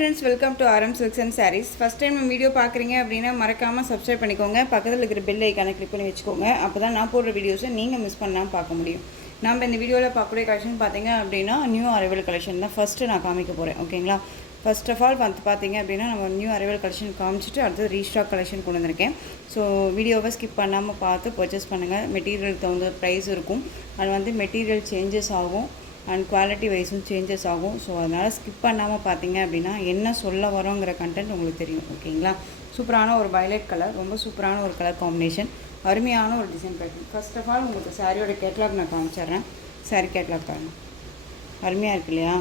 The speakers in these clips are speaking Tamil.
Friends, welcome to RM Silks and Sarees. First time video பார்க்குறீங்க அப்படின்னா மறக்காமல் சப்ஸ்கிரைப் பண்ணிக்கோங்க. பக்கத்தில் இருக்கிற பெல் ஐக்கானை கிளிக் பண்ணி வச்சுக்கோங்க. அப்போ தான் நான் போடுற வீடியோஸை நீங்கள் மிஸ் பண்ணாமல் பார்க்க முடியும். நம்ம இந்த வீடியோவில் பார்க்கக்கூடிய கலெக்ஷன் பார்த்தீங்க அப்படின்னா நியூ அரைவல் கலெக்ஷன் தான் ஃபஸ்ட்டு நான் காமிக்க போகிறேன். ஓகேங்களா? ஃபர்ஸ்ட் ஆஃப் ஆல் பார்த்தீங்க அப்படின்னா நம்ம நியூ அரைவல் கலெக்ஷன் காமிச்சிட்டு அடுத்தது ரீஸ்டாக் கலெக்ஷன் கொண்டு வந்திருக்கேன். ஸோ வீடியோவை ஸ்கிப் பண்ணாமல் பார்த்து பர்ச்சேஸ் பண்ணுங்கள். மெட்டீரியலுக்கு தகுந்த ப்ரைஸ் இருக்கும். அது வந்து மெட்டீரியல் சேஞ்சஸ் ஆகும் அண்ட் குவாலிட்டி வைஸும் சேஞ்சஸ் ஆகும். ஸோ அதனால் ஸ்கிப் பண்ணாமல் பார்த்தீங்க அப்படின்னா என்ன சொல்ல வரோங்கிற கண்டென்ட் உங்களுக்கு தெரியும். ஓகேங்களா? சூப்பரான ஒரு வயலட் கலர், ரொம்ப சூப்பரான ஒரு கலர் காம்பினேஷன், அருமையான ஒரு design pattern. First of all உங்களுக்கு சாரியோட கேட்லாக் நான் காமிச்சிட்றேன். சாரி கேட்லாக் பாருங்கள், அருமையாக இருக்கு இல்லையா?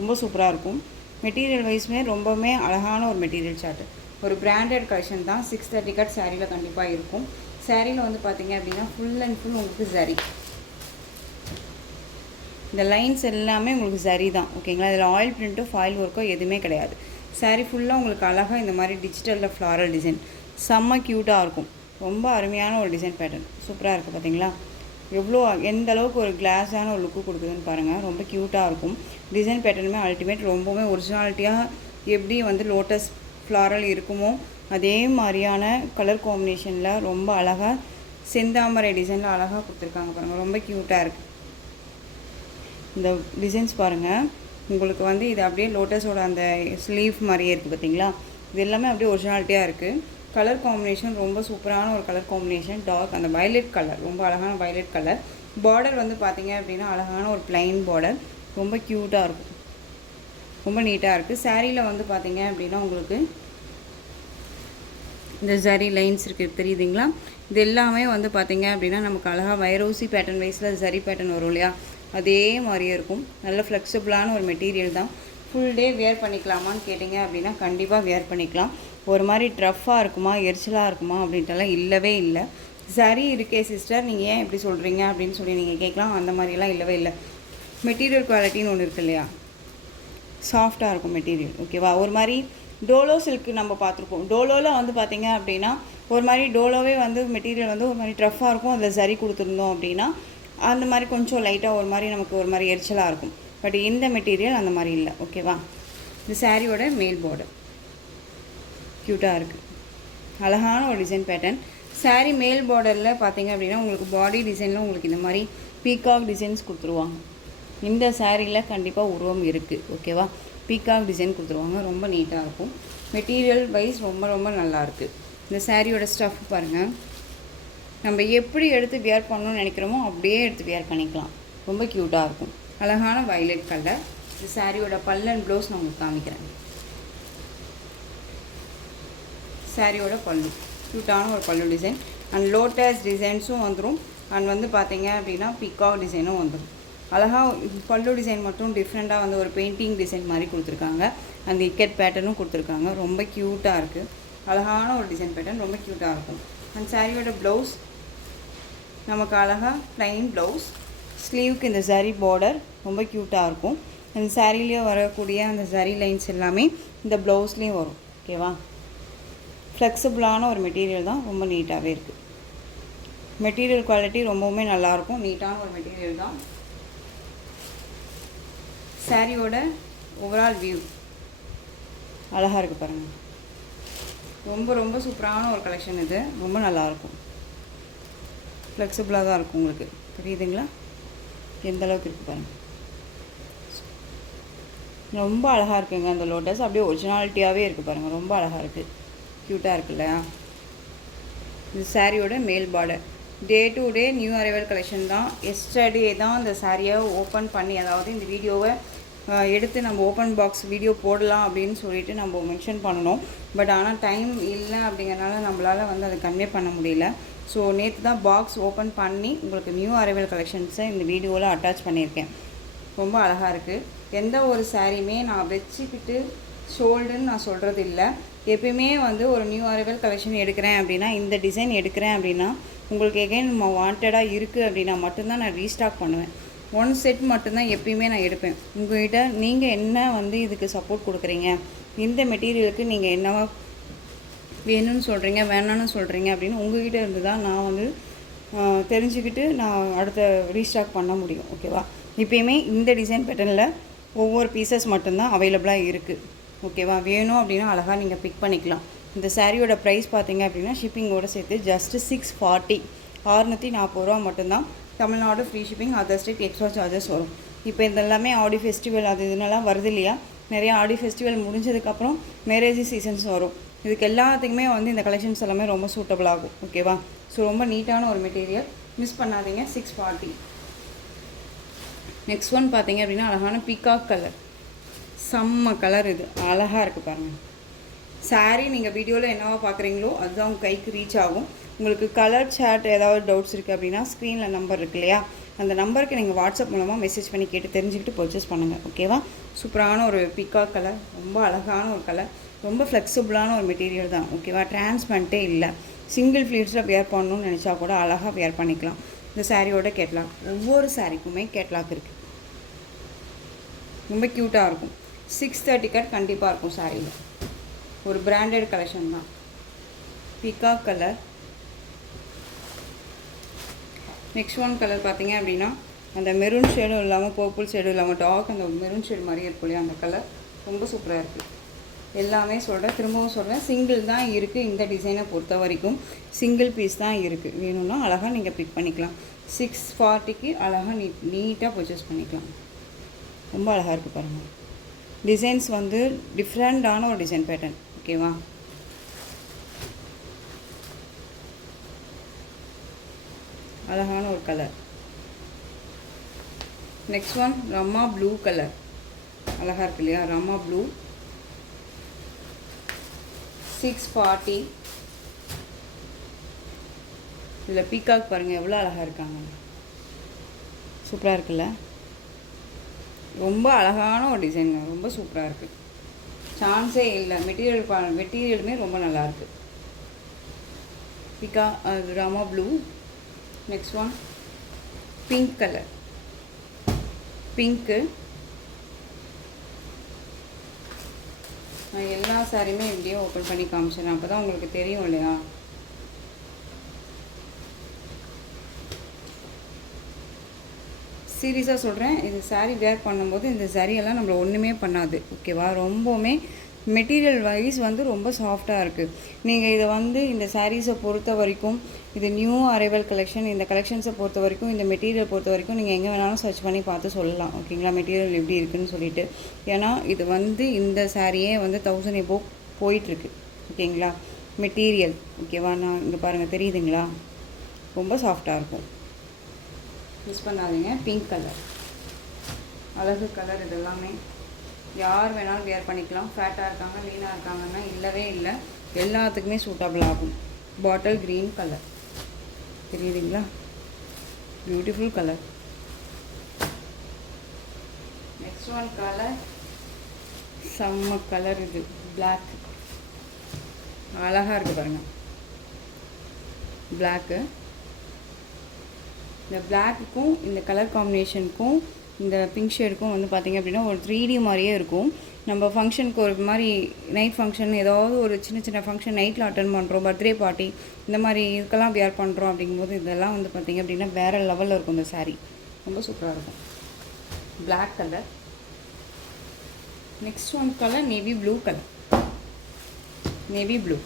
ரொம்ப சூப்பராக இருக்கும். மெட்டீரியல் வைஸுமே ரொம்பவுமே அழகான ஒரு மெட்டீரியல் சார்ட்டு. ஒரு பிராண்டட் கலெக்ஷன் தான். 630 கட் சாரியில் கண்டிப்பாக இருக்கும். சாரியில் வந்து பார்த்தீங்க அப்படின்னா ஃபுல் அண்ட் ஃபுல் உங்களுக்கு சரி, இந்த லைன்ஸ் எல்லாமே உங்களுக்கு சரி தான். ஓகேங்களா? இதில் ஆயில் பிரிண்ட்டோ ஃபாயில் ஒர்க்கோ எதுவுமே கிடையாது. சாரீ ஃபுல்லாக உங்களுக்கு அழகாக இந்த மாதிரி டிஜிட்டலில் ஃப்ளாரல் டிசைன் செம்ம க்யூட்டாக இருக்கும். ரொம்ப அருமையான ஒரு டிசைன் பேட்டர்ன், சூப்பராக இருக்குது. பார்த்தீங்களா எவ்வளோ எந்த அளவுக்கு ஒரு கிளாஸான ஒரு லுக்கு கொடுக்குதுன்னு பாருங்கள். ரொம்ப க்யூட்டாக இருக்கும். டிசைன் பேட்டர்னுமே அல்டிமேட், ரொம்பவுமே ஒரிஜினாலிட்டியாக எப்படி வந்து லோட்டஸ் ஃப்ளாரல் இருக்குமோ அதே மாதிரியான கலர் காம்பினேஷனில் ரொம்ப அழகாக செந்தாமரை டிசைனில் அழகாக கொடுத்துருக்காங்க பாருங்கள். ரொம்ப க்யூட்டாக இருக்குது. இந்த டிசைன்ஸ் பாருங்கள். உங்களுக்கு வந்து இது அப்படியே லோட்டஸோட அந்த ஸ்லீவ் மாதிரியே இருக்குது. பார்த்தீங்களா? இது எல்லாமே அப்படியே ஒரிஜினாலிட்டியாக இருக்குது. கலர் காம்பினேஷன் ரொம்ப சூப்பரான ஒரு கலர் காம்பினேஷன். டார்க் அந்த வயலட் கலர், ரொம்ப அழகான வயலட் கலர். பார்டர் வந்து பார்த்தீங்க அப்படின்னா அழகான ஒரு பிளைன் பார்டர், ரொம்ப க்யூட்டாக இருக்கும், ரொம்ப நீட்டாக இருக்குது. சாரியில் வந்து பார்த்தீங்க அப்படின்னா உங்களுக்கு இந்த ஜரி லைன்ஸ் இருக்குது, தெரியுதுங்களா? இது எல்லாமே வந்து பார்த்தீங்க அப்படின்னா நமக்கு அழகாக வைரோசி பேட்டர்ன் வைஸில் ஜரி பேட்டர்ன் வரும் இல்லையா? அதே மாதிரியே இருக்கும். நல்ல ஃப்ளெக்சிபிளான ஒரு மெட்டீரியல் தான். ஃபுல் டே வியர் பண்ணிக்கலாமான்னு கேட்டிங்க அப்படின்னா கண்டிப்பாக வியர் பண்ணிக்கலாம். ஒரு மாதிரி ட்ரஃப்பாக இருக்குமா, எரிச்சலாக இருக்குமா அப்படின்ட்டுலாம் இல்லவே இல்லை. சரி இருக்கே சிஸ்டர், நீங்கள் ஏன் எப்படி சொல்கிறீங்க அப்படின்னு சொல்லி நீங்கள் கேட்கலாம். அந்த மாதிரிலாம் இல்லவே இல்லை. மெட்டீரியல் குவாலிட்டின்னு ஒன்று இருக்குது இல்லையா? சாஃப்டாக இருக்கும் மெட்டீரியல். ஓகேவா? ஒரு மாதிரி டோலோ சில்க்கு நம்ம பார்த்துருப்போம். டோலோவில் வந்து பார்த்திங்க அப்படின்னா ஒரு மாதிரி டோலோவே வந்து மெட்டீரியல் வந்து ஒரு மாதிரி ட்ரஃப்பாக இருக்கும். அதில் சரி கொடுத்துருந்தோம் அப்படின்னா அந்த மாதிரி கொஞ்சம் லைட்டாக ஒரு மாதிரி நமக்கு ஒரு மாதிரி எரிச்சலாக இருக்கும். பட் இந்த மெட்டீரியல் அந்த மாதிரி இல்லை. ஓகேவா? இந்த சாரியோட மேல் பார்டர் க்யூட்டாக இருக்குது, அழகான ஒரு டிசைன் பேட்டர்ன். சாரீ மேல் பார்டரில் பார்த்தீங்க அப்படின்னா உங்களுக்கு பாடி டிசைனில் உங்களுக்கு இந்த மாதிரி பீகாக் டிசைன்ஸ் கொடுத்துருவாங்க. இந்த சாரியில் கண்டிப்பாக உருவம் இருக்குது. ஓகேவா? பீகாக் டிசைன் கொடுத்துருவாங்க, ரொம்ப நீட்டாக இருக்கும். மெட்டீரியல் வைஸ் ரொம்ப ரொம்ப நல்லாயிருக்கு. இந்த சாரியோட ஸ்டஃப் பாருங்கள். நம்ம எப்படி எடுத்து வியர் பண்ணணும்னு நினைக்கிறோமோ அப்படியே எடுத்து வியர் பண்ணிக்கலாம். ரொம்ப க்யூட்டாக இருக்கும். அழகான வயலட் கலர். இந்த சாரியோட பல்லன் ப்ளவுஸ் நான் உங்களுக்கு காமிக்கிறேன். சாரியோட பல்லு க்யூட்டான ஒரு பல்லு டிசைன் அண்ட் லோட்டஸ் டிசைன்ஸும் வந்துடும். அண்ட் வந்து பார்த்தீங்க அப்படின்னா பிகாக் டிசைனும் வந்துடும். அழகாக பல்லு டிசைன் மட்டும் டிஃப்ரெண்ட்டாக வந்து ஒரு பெயிண்டிங் டிசைன் மாதிரி கொடுத்துருக்காங்க. அந்த இக்கெட் பேட்டர்னும் கொடுத்துருக்காங்க. ரொம்ப க்யூட்டாக இருக்குது. அழகான ஒரு டிசைன் பேட்டர்ன், ரொம்ப க்யூட்டாக இருக்கும். அந்த சாரியோட ப்ளவுஸ் நமக்கு அழகாக ப்ளைன் ப்ளவுஸ், ஸ்லீவுக்கு இந்த சரி பார்டர் ரொம்ப க்யூட்டாக இருக்கும். அந்த சாரிலேயே வரக்கூடிய அந்த சரி லைன்ஸ் எல்லாமே இந்த ப்ளவுஸ்லேயும் வரும். ஓகேவா? ஃப்ளெக்சிபிளான ஒரு மெட்டீரியல் தான், ரொம்ப நீட்டாகவே இருக்குது. மெட்டீரியல் குவாலிட்டி ரொம்பவுமே நல்லாயிருக்கும். நீட்டான ஒரு மெட்டீரியல் தான். சாரியோட ஓவரால் வியூ அழகாக இருக்குது பாருங்கள். ரொம்ப ரொம்ப சூப்பரான ஒரு கலெக்ஷன் இது. ரொம்ப நல்லாயிருக்கும். ஃப்ளெக்சிபிளாக தான் இருக்கும். உங்களுக்கு தெரியுதுங்களா எந்த அளவுக்கு இருக்குது பாருங்கள். ரொம்ப அழகாக இருக்குங்க. அந்த லோட்டஸ் அப்படியே ஒரிஜினாலிட்டியாகவே இருக்குது பாருங்கள். ரொம்ப அழகாக இருக்குது, க்யூட்டாக இருக்குது இல்லையா? இந்த சாரியோட மேல் border day to day new arrival collection தான். எஸ்டர்டே தான் இந்த சாரியை ஓப்பன் பண்ணி, அதாவது இந்த வீடியோவை எடுத்து நம்ம ஓப்பன் பாக்ஸ் வீடியோ போடலாம் அப்படின்னு சொல்லிட்டு நம்ம மென்ஷன் பண்ணணும். பட் ஆனால் டைம் இல்லை அப்படிங்கிறனால நம்மளால் வந்து அதை கன்வே பண்ண முடியல. ஸோ நேற்று தான் பாக்ஸ் ஓப்பன் பண்ணி உங்களுக்கு நியூ அரைவல் கலெக்ஷன்ஸை இந்த வீடியோவில் அட்டாச் பண்ணியிருக்கேன். ரொம்ப அழகாக இருக்குது. எந்த ஒரு சாரியுமே நான் வச்சுக்கிட்டு ஷோல்டுன்னு நான் சொல்கிறது இல்லை. எப்பயுமே வந்து ஒரு நியூ அரைவல் கலெக்ஷன் எடுக்கிறேன் அப்படின்னா, இந்த டிசைன் எடுக்கிறேன் அப்படின்னா உங்களுக்கு எகைன் நம்ம வாண்டடாக இருக்குது அப்படின்னா மட்டும்தான் நான் ரீஸ்டாக் பண்ணுவேன். ஒன் செட் மட்டும்தான் எப்பயுமே நான் எடுப்பேன். உங்கள்கிட்ட நீங்கள் என்ன வந்து இதுக்கு சப்போர்ட் கொடுக்குறீங்க, இந்த மெட்டீரியலுக்கு நீங்கள் என்னவா வேணும்னு சொல்கிறீங்க, வேணான்னு சொல்கிறீங்க அப்படின்னு உங்கள்கிட்ட இருந்து தான் நான் வந்து தெரிஞ்சுக்கிட்டு நான் அடுத்த ரீஸ்டாக் பண்ண முடியும். ஓகேவா? இப்போயுமே இந்த டிசைன் பேட்டர்னில் ஒவ்வொரு பீசஸ் மட்டும்தான் அவைலபிளாக இருக்குது. ஓகேவா? வேணும் அப்படின்னா அழகாக நீங்கள் பிக் பண்ணிக்கலாம். இந்த சாரியோட ப்ரைஸ் பார்த்தீங்க அப்படின்னா ஷிப்பிங்கோடு சேர்த்து ஜஸ்ட்டு 640, 640 ரூபா மட்டும்தான். Tamil Nadu free shipping, other state extra charges வரும். இப்போ இதெல்லாமே ஆடி ஃபெஸ்டிவல் அது இதனாலாம் வருது இல்லையா? நிறையா ஆடி ஃபெஸ்டிவல் முடிஞ்சதுக்கப்புறம் மேரேஜ் சீசன்ஸ் வரும். இதுக்கு எல்லாத்துக்குமே வந்து இந்த கலெக்ஷன்ஸ் எல்லாமே ரொம்ப சூட்டபிள் ஆகும். ஓகேவா? ஸோ ரொம்ப நீட்டான ஒரு மெட்டீரியல், மிஸ் பண்ணாதீங்க. 640. நெக்ஸ்ட் ஒன் பார்த்தீங்க அப்படின்னா அழகான பீகாக் கலர், செம்ம கலர். இது அழகாக இருக்குது பாருங்கள். சாரீ நீங்கள் வீடியோவில் என்னவா பார்க்குறீங்களோ அதுதான் உங்கள் கைக்கு ரீச் ஆகும். உங்களுக்கு கலர் சார்ட் ஏதாவது டவுட்ஸ் இருக்குது அப்படின்னா ஸ்க்ரீனில் நம்பர் இருக்கு இல்லையா, அந்த நம்பருக்கு நீங்கள் வாட்ஸ்அப் மூலமாக மெசேஜ் பண்ணி கேட்டு தெரிஞ்சுக்கிட்டு பர்ச்சேஸ் பண்ணுங்கள். ஓகேவா? சூப்பரான ஒரு பீகாக் கலர், ரொம்ப அழகான ஒரு கலர், ரொம்ப ஃப்ளெக்சிபிளான ஒரு மெட்டீரியல் தான். ஓகேவா? டிரான்ஸ்பரண்ட்டே இல்லை. சிங்கிள் ஃப்ளீட்ஸில் வியர் பண்ணணும்னு நினச்சா கூட அழகாக வியர் பண்ணிக்கலாம். இந்த சாரியோட கேட்லாக், ஒவ்வொரு சாரிக்குமே கேட்லாக் இருக்குது. ரொம்ப க்யூட்டாக இருக்கும். 630 கட் கண்டிப்பாக இருக்கும் சாரியில். ஒரு பிராண்டட் கலெக்ஷன் தான். Peacock colour. Next one colour பார்த்தீங்க அப்படின்னா அந்த மெரூன் ஷேடும் இல்லாமல் பர்பிள் ஷேடும் இல்லாமல் டார்க் அந்த மெரூன் ஷேடு மாதிரியே இருக்கும் இல்லையா, அந்த கலர் ரொம்ப சூப்பராக இருக்குது. எல்லாமே சொல்கிறேன், திரும்பவும் சொல்கிறேன், சிங்கிள் தான் இருக்குது. இந்த டிசைனை பொறுத்த வரைக்கும் சிங்கிள் பீஸ் தான் இருக்குது. வேணும்னா அழகாக நீங்கள் பிக் பண்ணிக்கலாம். 640க்கு அழகாக நீட்டாக பர்ச்சேஸ் பண்ணிக்கலாம். ரொம்ப அழகாக இருக்குது பாருங்கள். டிசைன்ஸ் வந்து டிஃப்ரெண்ட்டான ஒரு டிசைன் பேட்டர்ன். ஓகேவா? அழகான ஒரு colour. Next one ரம்மா blue colour, அழகாக இருக்கு இல்லையா? ரம்மா ப்ளூ 640. இதில் பீகாக் பாருங்கள் எவ்வளோ அழகாக இருக்காங்க, சூப்பராக இருக்குல்ல? ரொம்ப அழகான ஒரு டிசைன், ரொம்ப சூப்பராக இருக்குது. சான்ஸே இல்லை. மெட்டீரியலுமே ரொம்ப நல்லாயிருக்கு. Rama blue. Next one pink colour, pink. நான் எல்லா சாரியுமே இப்படியே ஓப்பன் பண்ணி காமிச்சிடறேன், அப்போ தான் உங்களுக்கு தெரியும் இல்லையா? சீரியஸாக சொல்கிறேன், இது சாரீ வேர் பண்ணும்போது இந்த சாரியெல்லாம் நம்மளை ஒன்றுமே பண்ணாது. ஓகேவா? ரொம்பவுமே மெட்டீரியல் வைஸ் வந்து ரொம்ப சாஃப்டாக இருக்குது. நீங்கள் இதை வந்து இந்த சாரீஸை பொறுத்த வரைக்கும், இது நியூ அரைவல் கலெக்ஷன், இந்த கலெக்ஷன்ஸை பொறுத்த வரைக்கும், இந்த மெட்டீரியல் பொறுத்த வரைக்கும் நீங்கள் எங்கே வேணாலும் சர்ச் பண்ணி பார்த்து சொல்லலாம். ஓகேங்களா? மெட்டீரியல் எப்படி இருக்குதுன்னு சொல்லிட்டு. ஏன்னா இது வந்து இந்த சாரியே வந்து 1000 எபோ போயிட்டுருக்கு. ஓகேங்களா? மெட்டீரியல் ஓகேவா? நான் இங்கே பாருங்கள், தெரியுதுங்களா? ரொம்ப சாஃப்டாக இருக்கும், மிஸ் பண்ணாதீங்க. பிங்க் கலர், அழகு கலர். இது எல்லாமே யார் வேணாலும் வேர் பண்ணிக்கலாம். ஃபேட்டாக இருக்காங்க, லீனாக இருக்காங்கன்னா இல்லவே இல்லை, எல்லாத்துக்குமே சூட்டபிள் ஆகும். பாட்டில் க்ரீன் கலர், தெரியுதுங்களா? Beautiful colour. Next one colour, செம்ம கலர். இது பிளாக், அழகாக இருக்குது பாருங்கள். பிளாக்கு, இந்த பிளாக்குக்கும் இந்த கலர் காம்பினேஷனுக்கும் இந்த பிங்க் ஷேடுக்கும் வந்து பார்த்திங்க அப்படின்னா ஒரு 3D மாதிரியே இருக்கும். நம்ம ஃபங்க்ஷனுக்கு ஒரு மாதிரி நைட் ஃபங்க்ஷன், ஏதாவது ஒரு சின்ன சின்ன ஃபங்க்ஷன் நைட்டில் அட்டன் பண்ணுறோம், பர்த்டே பார்ட்டி, இந்த மாதிரி இதுக்கெல்லாம் வேர் பண்ணுறோம். அப்படிங்கும்போது இதெல்லாம் வந்து பார்த்திங்க அப்படின்னா வேறு லெவலில் இருக்கும். இந்த சாரீ ரொம்ப சூப்பராக இருக்கும். Black colour. Next one colour navy blue colour, navy blue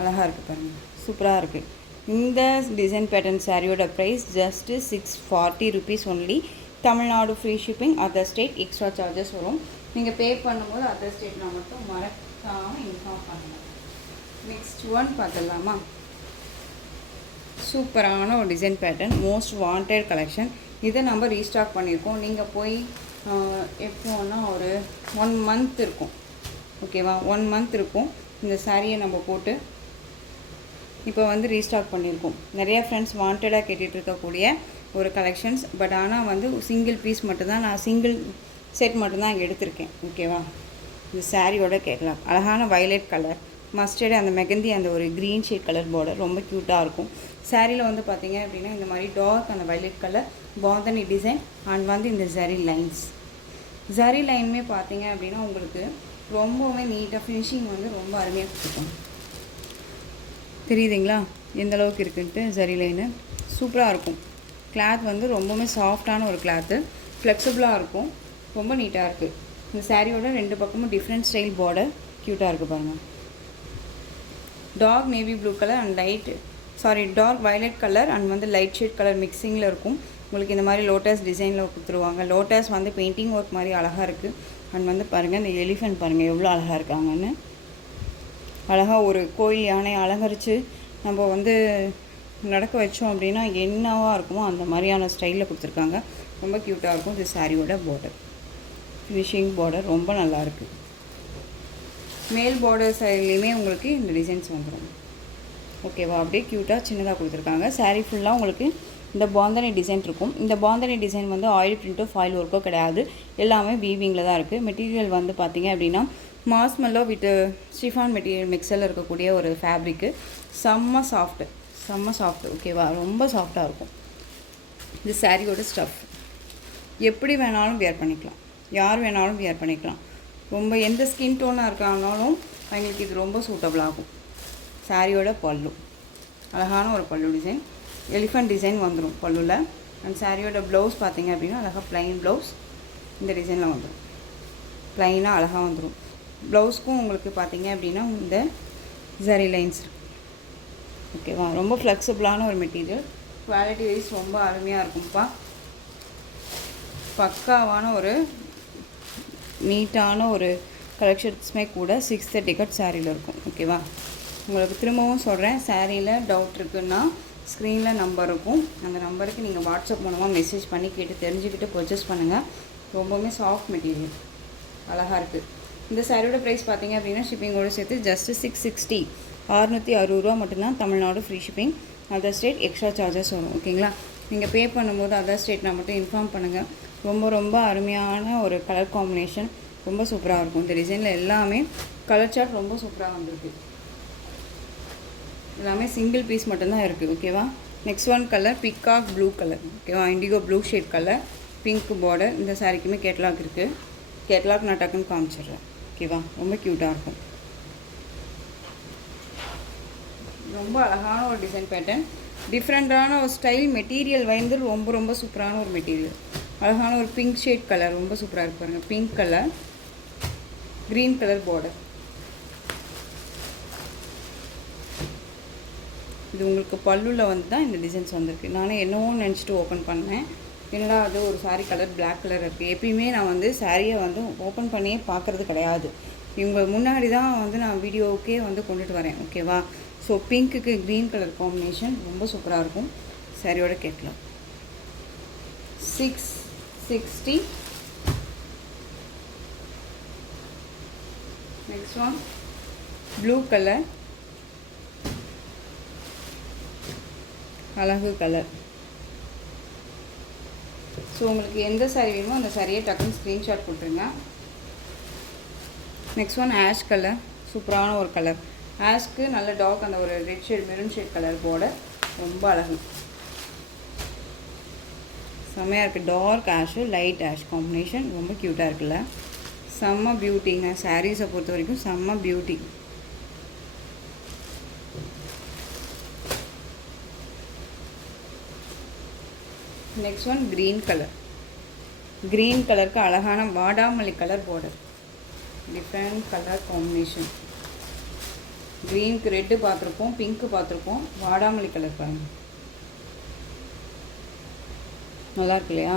அழகாக இருக்குது பாருங்கள், சூப்பராக இருக்குது. இந்த டிசைன் பேட்டர்ன் சாரியோட price just 640 rupees only. Tamil Nadu free shipping, other state extra charges வரும். நீங்கள் பே பண்ணும்போது அதர் ஸ்டேட்னா மட்டும் மறக்காமல் இன்ஃபார்ம் பண்ணுங்கள். நெக்ஸ்ட் ஒன் பார்த்துடலாமா? சூப்பரான ஒரு design pattern, most wanted collection. இதை நம்ம ரீஸ்டாக் பண்ணியிருக்கோம். நீங்கள் போய் எப்போன்னா ஒரு 1 மந்த் இருக்கும். ஓகேவா? 1 மந்த் இருக்கும். இந்த சாரியை நம்ம போட்டு இப்போ வந்து ரீஸ்டாக் பண்ணியிருக்கோம். நிறையா ஃப்ரெண்ட்ஸ் வாண்டடாக கேட்டுகிட்டு இருக்கக்கூடிய ஒரு கலெக்ஷன்ஸ். பட் ஆனால் வந்து சிங்கிள் பீஸ் மட்டும்தான், நான் சிங்கிள் செட் மட்டும்தான் எடுத்திருக்கேன். ஓகேவா? இந்த சாரியோட கேட்கலாம். அழகான வயலட் கலர், மஸ்டர்டு, அந்த மெகந்தி, அந்த ஒரு க்ரீன் ஷேட் கலர் பார்டர் ரொம்ப க்யூட்டாக இருக்கும். சாரியில் வந்து பார்த்திங்க அப்படின்னா இந்த மாதிரி டார்க் அந்த violet colour bandhani design and வந்து இந்த ஜரி லைன்ஸ். ஜரி லைனுமே பார்த்திங்க அப்படின்னா உங்களுக்கு ரொம்பவுமே நீட்டாக ஃபினிஷிங் வந்து ரொம்ப அருமையாக கொடுக்கும். தெரியுதுங்களா எந்த அளவுக்கு இருக்குன்ட்டு? ஜரி லைனு சூப்பராக இருக்கும். கிளாத் வந்து ரொம்பவுமே சாஃப்டான ஒரு கிளாத்து, ஃப்ளெக்சிபிளாக இருக்கும், ரொம்ப நீட்டாக இருக்குது. இந்த சாரியோட 2 பக்கமும் டிஃப்ரெண்ட் ஸ்டைல் பார்டர் க்யூட்டாக இருக்குது பாருங்கள். Dark navy blue colour and dark violet colour and வந்து லைட் ஷேட் கலர் மிக்சிங்கில் இருக்கும். உங்களுக்கு இந்த மாதிரி லோட்டஸ் டிசைனில் கொடுத்துருவாங்க. லோட்டஸ் வந்து பெயிண்டிங் ஒர்க் மாதிரி அழகாக இருக்குது. அண்ட் வந்து பாருங்கள் இந்த எலிஃபெண்ட் பாருங்கள் எவ்வளோ அழகாக இருக்காங்கன்னு. அழகாக ஒரு கோயில் யானையை அலங்கரித்து நம்ம வந்து நடக்க வச்சோம் அப்படின்னா என்னவா இருக்குமோ அந்த மாதிரியான ஸ்டைலில் கொடுத்துருக்காங்க. ரொம்ப க்யூட்டாக இருக்கும். இது சாரியோட பார்டர் ஃபினிஷிங் பார்டர் ரொம்ப நல்லாயிருக்கு. மேல் பார்டர் சைட்லேயுமே உங்களுக்கு இந்த டிசைன்ஸ் வந்துடும். ஓகேவா, அப்படியே க்யூட்டாக சின்னதாக கொடுத்துருக்காங்க. சாரீ ஃபுல்லாக உங்களுக்கு இந்த பாந்தனி டிசைன் இருக்கும். இந்த பாந்தனி டிசைன் வந்து ஆயில் பிரிண்ட்டோ ஃபாயில் ஒர்க்கோ கிடையாது, எல்லாமே வீவிங்கில் தான் இருக்குது. மெட்டீரியல் வந்து பார்த்திங்க அப்படின்னா மாஸ்மெல்லோ வித் ஷிஃபான் மெட்டீரியல் மிக்ஸில் இருக்கக்கூடிய ஒரு ஃபேப்ரிக்கு. செம்ம சாஃப்ட்டு. ஓகேவா, ரொம்ப சாஃப்டாக இருக்கும். இது சாரியோட ஸ்டஃப். எப்படி வேணாலும் வியர் பண்ணிக்கலாம், யார் வேணாலும் வியர் பண்ணிக்கலாம். ரொம்ப எந்த ஸ்கின் டோனாக இருக்காங்கனாலும் அவங்களுக்கு இது ரொம்ப சூட்டபிள் ஆகும். சாரியோட பல்லு அழகான ஒரு பல்லு டிசைன், எலிஃபண்ட் டிசைன் வந்துடும் பல்லுவில். அண்ட் சாரியோட ப்ளவுஸ் பார்த்திங்க அப்படின்னா அழகாக ப்ளைன் ப்ளவுஸ் இந்த டிசைனில் வந்துடும். ப்ளைனாக அழகாக வந்துடும். ப்ளவுஸ்க்கும் உங்களுக்கு பார்த்திங்க அப்படின்னா இந்த ஜரி லைன்ஸ் இருக்குது. ஓகேவா, ரொம்ப ஃப்ளெக்சிபிளான ஒரு மெட்டீரியல். குவாலிட்டி வைஸ் ரொம்ப அருமையாக இருக்கும்ப்பா. பக்காவான ஒரு நீட்டான ஒரு கலெக்ஷன்ஸுமே கூட 630 கட் சாரியில் இருக்கும். ஓகேவா, உங்களுக்கு திரும்பவும் சொல்கிறேன், சாரியில் டவுட் இருக்குன்னா ஸ்க்ரீனில் நம்பர் இருக்கும். அந்த நம்பருக்கு நீங்கள் வாட்ஸ்அப் மூலமாக மெசேஜ் பண்ணி கேட்டு தெரிஞ்சுக்கிட்டு பர்ச்சேஸ் பண்ணுங்கள். ரொம்பவுமே சாஃப்ட் மெட்டீரியல், அழகாக இருக்குது. இந்த சாரியோட ப்ரைஸ் பார்த்திங்க அப்படின்னா ஷிப்பிங்கோடு சேர்த்து ஜஸ்ட்டு 660 660 ரூபா மட்டும்தான். Tamil Nadu free shipping. Other state extra charges வரும். ஓகேங்களா, நீங்கள் பே பண்ணும்போது அதர் ஸ்டேட்னா மட்டும் இன்ஃபார்ம் பண்ணுங்கள். ரொம்ப அருமையான ஒரு கலர் காம்பினேஷன், ரொம்ப சூப்பராக இருக்கும். இந்த டிசைனில் எல்லாமே கலர் சார்ட் ரொம்ப சூப்பராக வந்திருக்கு. எல்லாமே சிங்கிள் பீஸ் மட்டும்தான் இருக்குது. ஓகேவா, next one colour peacock blue colour. ஓகேவா, indigo blue shade colour, pink border. இந்த சாரிக்குமே கேட்லாக் இருக்குது. கேட்லாக் நான் டக்குன்னு காமிச்சிடுறேன். ஓகேவா, ரொம்ப க்யூட்டாக இருக்கும். ரொம்ப அழகான ஒரு டிசைன் பேட்டர்ன், டிஃப்ரெண்ட்டான ஒரு ஸ்டைல். மெட்டீரியல் வந்து ரொம்ப சூப்பரான ஒரு மெட்டீரியல். அழகான ஒரு பிங்க் ஷேட் கலர், ரொம்ப சூப்பராக இருக்கு பாருங்கள். Pink colour, green colour border. இது உங்களுக்கு பல்லுவில் வந்து தான் இந்த டிசைன்ஸ் வந்திருக்கு. நானே என்னவோ நினச்சிட்டு ஓப்பன் பண்ணேன். என்னடா அது ஒரு சாரீ கலர் பிளாக் கலர் இருக்குது. எப்பயுமே நான் வந்து சாரியை வந்து ஓப்பன் பண்ணியே பார்க்குறது கிடையாது. இவங்க முன்னாடி தான் வந்து நான் வீடியோவுக்கே வந்து கொண்டுட்டு வரேன். ஓகேவா, ஸோ பிங்க்குக்கு க்ரீன் கலர் காம்பினேஷன் ரொம்ப சூப்பராக இருக்கும். சாரியோட கேட்கலாம் 660. நெக்ஸ்ட் ஒன் ப்ளூ கலர், அழகு கலர். ஸோ உங்களுக்கு எந்த சாரீ வேணுமோ அந்த சாரியை டக்குன்னு ஸ்க்ரீன்ஷாட் கொடுத்துருங்க. நெக்ஸ்ட் ஒன் ஆஷ் கலர், சூப்பரான ஒரு கலர். ஆஷ்க்கு நல்ல டார்க் அந்த ஒரு red shade maroon shade colour border, ரொம்ப அழகு, செம்மையாக இருக்குது. Dark ash light ash combination ரொம்ப க்யூட்டாக இருக்குல்ல. செம்ம பியூட்டிங்க. சாரீஸை பொறுத்த வரைக்கும் செம்ம beauty. Next one green colour. Green கலருக்கு அழகான வாடாமல்லி colour border, different colour combination. க்ரீனுக்கு ரெட்டு பார்த்துருப்போம், பிங்க்கு பார்த்துருப்போம், வாடாமல்லி கலர் பாருங்கள், நல்லா இருக்கு இல்லையா.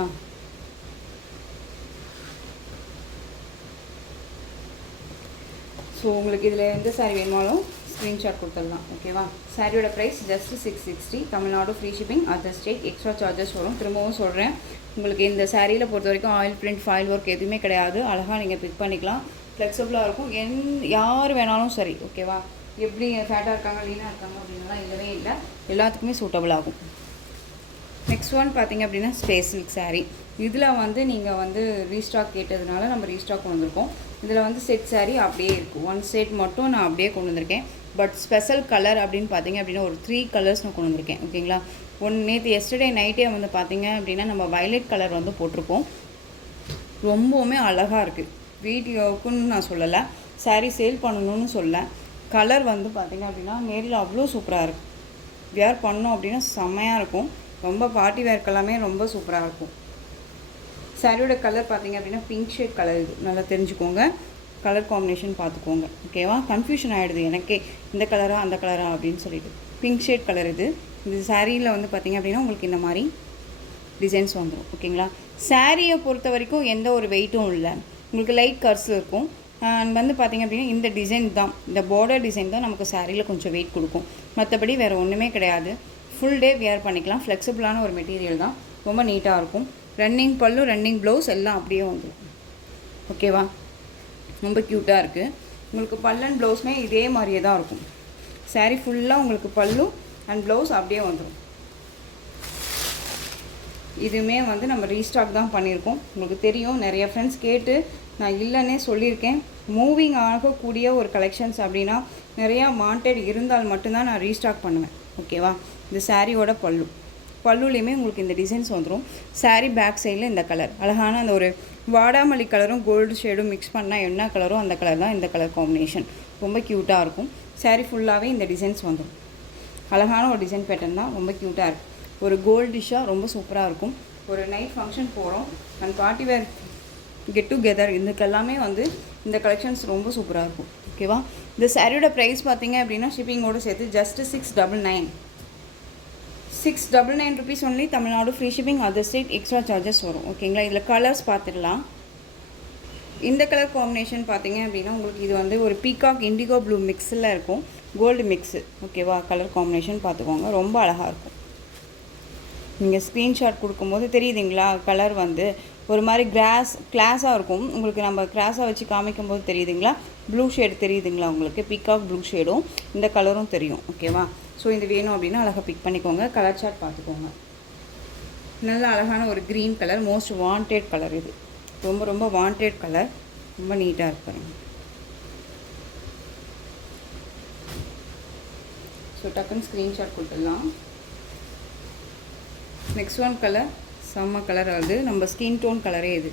ஸோ உங்களுக்கு இதில் எந்த சாரீ வேணுமாலும் ஸ்க்ரீன்ஷாட் கொடுத்துடலாம். ஓகேவா, சாரியோட price just 660. Tamil Nadu free shipping. Other state extra charges வரும். திரும்பவும் சொல்கிறேன், உங்களுக்கு இந்த சாரியில் பொறுத்த வரைக்கும் ஆயில் பிரிண்ட் ஃபாயில் ஒர்க் எதுவுமே கிடையாது. அழகாக நீங்கள் பிக் பண்ணிக்கலாம். ஃப்ளெக்சிபிளாக இருக்கும். யார் வேணாலும் சரி. ஓகேவா, எப்படி ஃபேட்டாக இருக்காங்க லீனாக இருக்காங்க அப்படின்லாம் இல்லவே இல்லை, எல்லாத்துக்குமே சூட்டபிள் ஆகும். நெக்ஸ்ட் ஒன் பார்த்திங்க அப்படின்னா ஸ்பேஸ் சில்க் சாரீ. இதில் வந்து நீங்கள் வந்து ரீஸ்டாக் கேட்டதுனால நம்ம ரீஸ்டாக் கொண்டு வந்திருக்கோம். இதில் வந்து செட் சாரீ அப்படியே இருக்கும். ஒன் செட் மட்டும் நான் அப்படியே கொண்டு வந்திருக்கேன். பட் ஸ்பெஷல் கலர் அப்படின்னு பார்த்தீங்க அப்படின்னா ஒரு 3 கலர்ஸ் நான் கொண்டு வந்திருக்கேன். ஓகேங்களா, நேற்று எஸ்டர்டே நைட்டே வந்து பார்த்தீங்க அப்படின்னா நம்ம வயலட் கலர் வந்து போட்டிருக்கோம். ரொம்பவுமே அழகாக இருக்குது. வீடியோக்குன்னு நான் சொல்லலை, சாரீ சேல் பண்ணணும்னு சொல்ல. கலர் வந்து பார்த்திங்க அப்படின்னா நேரில் அவ்வளோ சூப்பராக இருக்குது. வியர் பண்ணோம் அப்படின்னா செம்மையாக இருக்கும். ரொம்ப பார்ட்டி வேர்க்கெல்லாமே ரொம்ப சூப்பராக இருக்கும். சாரியோட கலர் பார்த்தீங்க அப்படின்னா பிங்க் ஷேட் கலர். இது நல்லா தெரிஞ்சுக்கோங்க, கலர் காம்பினேஷன் பார்த்துக்கோங்க. ஓகேவா? கன்ஃபியூஷன் ஆகிடுது எனக்கே, இந்த கலரா அந்த கலரா அப்படின்னு சொல்லிட்டு. பிங்க் ஷேட் கலர் இது. இது சாரியில் வந்து பார்த்திங்க அப்படின்னா உங்களுக்கு இந்த மாதிரி டிசைன்ஸ் வந்துடும். ஓகேங்களா? சாரியை பொறுத்த வரைக்கும் எந்த ஒரு வெயிட்டும் இல்லை, உங்களுக்கு லைட் கர்ஸில் இருக்கும். வந்து பார்த்திங்க அப்படின்னா இந்த டிசைன் தான், இந்த பார்டர் டிசைன் தான் நமக்கு சாரியில் கொஞ்சம் வெயிட் கொடுக்கும். மற்றபடி வேறு ஒன்றுமே கிடையாது. ஃபுல் டே வியர் பண்ணிக்கலாம். ஃப்ளெக்சிபிளான ஒரு மெட்டீரியல் தான், ரொம்ப நீட்டாக இருக்கும். ரன்னிங் பல்லு, ரன்னிங் ப்ளவுஸ் எல்லாம் அப்படியே வந்துடும். ஓகேவா? ரொம்ப க்யூட்டாக இருக்குது. உங்களுக்கு பல்லு அண்ட் ப்ளவுஸுமே இதே மாதிரியே தான் இருக்கும். சாரீ ஃபுல்லாக உங்களுக்கு பல்லு அண்ட் ப்ளவுஸ் அப்படியே வந்துடும். இதுவுமே வந்து நம்ம ரீஸ்டாக் தான் பண்ணியிருக்கோம். உங்களுக்கு தெரியும், நிறைய ஃப்ரெண்ட்ஸ் கேட்டு நான் இல்லைன்னே சொல்லியிருக்கேன். மூவிங் ஆகக்கூடிய ஒரு கலெக்ஷன்ஸ் அப்படின்னா நிறையா வாண்டட் இருந்தால் மட்டும்தான் நான் ரீஸ்டாக் பண்ணுவேன். ஓகேவா? இந்த சாரியோட பல்லுலேயுமே உங்களுக்கு இந்த டிசைன்ஸ் வந்துடும். சாரீ பேக் சைடில் இந்த கலர் அழகான அந்த ஒரு வாடாமல்லி கலரும் கோல்டு ஷேடும் மிக்ஸ் பண்ணால் என்ன கலரோ அந்த கலர் தான் இந்த கலர் காம்பினேஷன். ரொம்ப க்யூட்டாக இருக்கும். சாரீ ஃபுல்லாகவே இந்த டிசைன்ஸ் வந்துடும். அழகான ஒரு டிசைன் பேட்டர்ன் தான், ரொம்ப க்யூட்டாக இருக்கும். ஒரு கோல்டிஷாக ரொம்ப சூப்பராக இருக்கும். ஒரு நைட் ஃபங்க்ஷன் போகிறோம் and party where get together இதுக்கெல்லாமே வந்து இந்த கலெக்ஷன்ஸ் ரொம்ப சூப்பராக இருக்கும். ஓகேவா? இந்த சாரியோட ப்ரைஸ் பார்த்தீங்க அப்படின்னா ஷிப்பிங்கோடு சேர்த்து just 699 rupees only. Tamil Nadu free shipping, other state extra charges வரும். ஓகேங்களா? இதில் கலர்ஸ் பார்த்துடலாம். இந்த கலர் காம்பினேஷன் பார்த்தீங்க அப்படின்னா உங்களுக்கு இது வந்து ஒரு பீகாக் இண்டிகோ ப்ளூ மிக்ஸில் இருக்கும், கோல்டு மிக்ஸு. ஓகேவா? கலர் காம்பினேஷன் பார்த்துக்கோங்க, ரொம்ப அழகாக இருக்கும். நீங்கள் ஸ்க்ரீன்ஷாட் கொடுக்கும்போது தெரியுதுங்களா, கலர் வந்து ஒரு மாதிரி கிளாஸாக இருக்கும். உங்களுக்கு நம்ம கிளாஸாக வச்சு காமிக்கும்போது தெரியுதுங்களா, ப்ளூ ஷேடு தெரியுதுங்களா உங்களுக்கு, பீகாக் ப்ளூ ஷேடும் இந்த கலரும் தெரியும். ஓகேவா? ஸோ இது வேணும் அப்படின்னா அழகாக பிக் பண்ணிக்கோங்க. கலர் சார்ட் பார்த்துக்கோங்க. நல்ல அழகான ஒரு green colour, most wanted colour. இது ரொம்ப ரொம்ப வாண்டட் கலர், ரொம்ப நீட்டாக இருப்பாங்க. ஸோ டக்குன்னு ஸ்க்ரீன்ஷாட் கொடுத்துடலாம். நெக்ஸ்ட் ஒன் கலர் செம்ம கலர். அது நம்ம ஸ்கின் டோன் கலரே, இது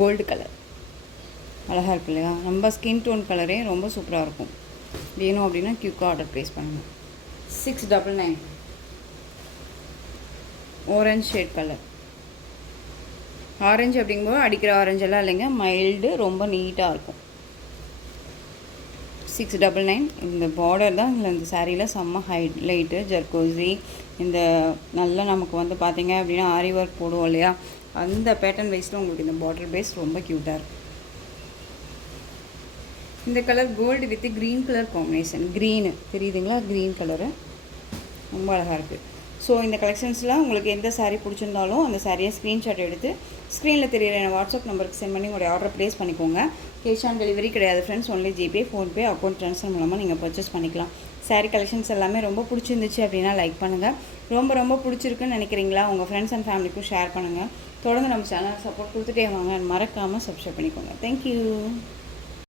கோல்டு கலர் அழகாக இருக்கு இல்லையா? நம்ம ஸ்கின் டோன் கலரே ரொம்ப சூப்பராக இருக்கும். வேணும் அப்படின்னா குயிக்காக ஆர்டர் ப்ளேஸ் பண்ணுங்கள். 699. Orange shade colour. ஆரஞ்சு அப்படிங்கும்போது அடிக்கிற ஆரஞ்செல்லாம் இல்லைங்க, மைல்டு, ரொம்ப நீட்டாக இருக்கும். 699. இந்த பார்டர் தான் இல்லை இந்த சாரியில் செம்ம ஹைலைட்டு. ஜர்கோசி இந்த நல்லா நமக்கு வந்து பார்த்திங்க அப்படின்னா ஆரி ஒர்க் போடுவோம் இல்லையா, அந்த பேட்டர்ன் வைஸில் உங்களுக்கு இந்த பார்டர் பேஸ் ரொம்ப க்யூட்டாக இருக்கும். இந்த colour gold with green colour combination. Green தெரியுதுங்களா, க்ரீன் கலரு ரொம்ப அழகாக இருக்குது. ஸோ இந்த கலெக்ஷன்ஸ்லாம் உங்களுக்கு எந்த சாரீ பிடிச்சிருந்தாலும் அந்த சாரியை ஸ்க்ரீன்ஷாட் எடுத்து ஸ்க்ரீனில் தெரியுற என் வாட்ஸ்அப் நம்பருக்கு சென்ட் பண்ணி உங்களுடைய ஆர்டர் ப்ளேஸ் பண்ணிக்கோங்க. கேஷ் ஆன் டெலிவரி கிடையாது friends, only GPay, PhonePe, account transfer மூலமாக நீங்கள் பர்ச்சேஸ் பண்ணிக்கலாம். சாரீ கலெக்ஷன்ஸ் எல்லாமே ரொம்ப பிடிச்சிருந்துச்சு அப்படின்னா லைக் பண்ணுங்கள். ரொம்ப ரொம்ப பிடிச்சிருக்குன்னு நினைக்கிறீங்களா உங்கள் ஃப்ரெண்ட்ஸ் அண்ட் ஃபேமிலிக்கும் ஷேர் பண்ணுங்கள். தொடர்ந்து நம்ம சேனலை சப்போர்ட் கொடுத்துட்டே வாங்க. மறக்காமல் சப்ஸ்கிரைப் பண்ணிக்கோங்க. தேங்க்யூ.